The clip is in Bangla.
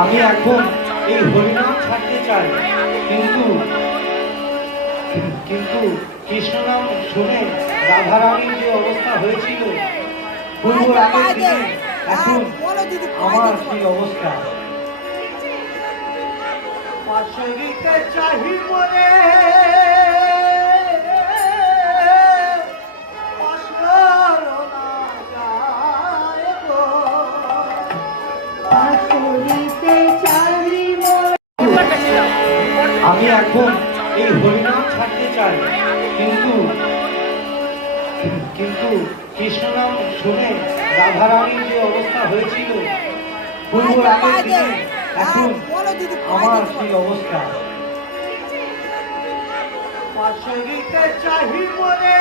আমি এখন এই হরিনাম ছাড়তে চাই, কিন্তু কিন্তু কৃষ্ণনাম শুনে রাধারানীর যে অবস্থা হয়েছিল পূর্ব আগের দিনে, এখন আমার কি অবস্থা। পাশরিতে চাহি বলে আমি এখন এই হরিনাম ছাড়তে চাই, কিন্তু কিন্তু কৃষ্ণনাম শুনে রাধারানীর যে অবস্থা হয়েছিল পূর্ব আগের দিনে, এখন আমার কি অবস্থা। পাশরিতে চাহি বলে